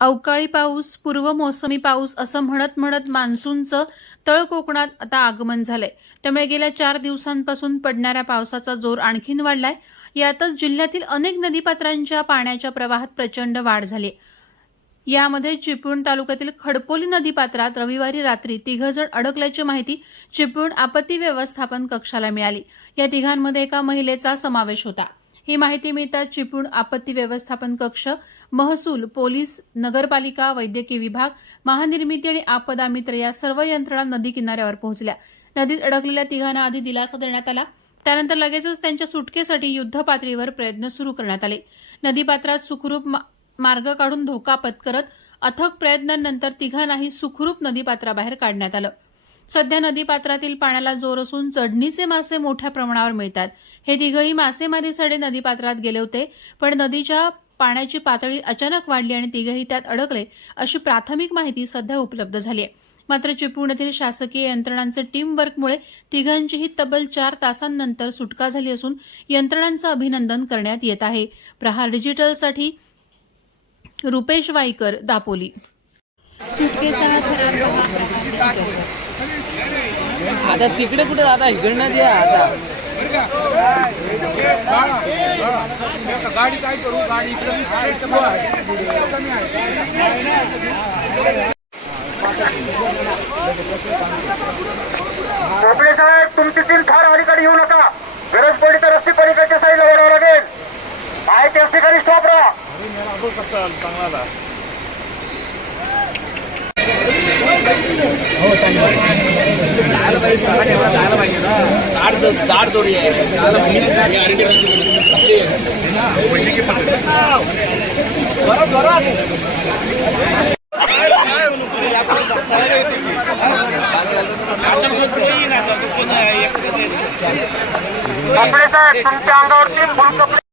अवकाळी पाऊस पूर्व मोसमी पाऊस असं म्हणत म्हणत मान्सूनचं तळ कोकणात आता आगमन झालंय. त्यामुळे गेल्या चार दिवसांपासून पडणाऱ्या पावसाचा जोर आणखीन वाढलाय. यातच जिल्ह्यातील अनेक नदीपात्रांच्या पाण्याच्या प्रवाहात प्रचंड वाढ झाली यामध्ये चिपळूण तालुक्यातील खडपोली नदीपात्रात रविवारी रात्री तिघजण अडकल्याची माहिती चिपळूण आपत्ती व्यवस्थापन कक्षाला मिळाली. या तिघांमध्ये एका महिलेचा समावेश होता. ही माहिती मिळताच चिपळूण आपत्ती व्यवस्थापन कक्ष महसूल पोलीस नगरपालिका वैद्यकीय विभाग महानिर्मिती आणि आपदा मित्र या सर्व यंत्रणा नदी किनाऱ्यावर पोहोचल्या. नदीत अडकलेल्या तिघांना आधी दिलासा देण्यात आला. त्यानंतर लगेचच त्यांच्या सुटकेसाठी युद्ध पातळीवर प्रयत्न सुरू करण्यात आले. नदीपात्रात सुखरूप मा- मार्ग काढून धोका पत्करत अथक प्रयत्नांनंतर तिघांनाही सुखरूप नदीपात्राबाहेर काढण्यात आलं. सध्या नदीपात्रातील पाण्याला जोर असून चढणीचे मासे मोठ्या प्रमाणावर मिळतात. हे तिघही मासेमारीसाठी नदीपात्रात गेले होते पण नदीच्या पाण्याची पातळी अचानक वाढली आणि तिघही त्यात अडकले अशी प्राथमिक माहिती सध्या उपलब्ध झाली आहे. मात्र चिपळूण येथील शासकीय यंत्रणांचे टीम वर्कमुळे तिघांचीही तब्बल चार तासांनंतर सुटका झाली असून यंत्रणांचं अभिनंदन करण्यात येत आहे. प्रहार डिजिटलसाठी रुपेश वाईकर दापोली. सुटकेचा हा थरार पहा प्रहार डिजिटलवर. आता तिकडे कुठे आता इकडनं जे आता. गाडी काय करू गाडी इकडे साहेब तुमची टीम फार अलीकडे येऊ नका. गरज पडली तर रस्ते पलीकडच्या साईडला वळावं लागेल. आहे त्याच ठिकाणी स्टॉप राहा चांगला जाड जाड दोरी आहे भोपळे साहेब तुमच्या अंगावरती फुल कपडे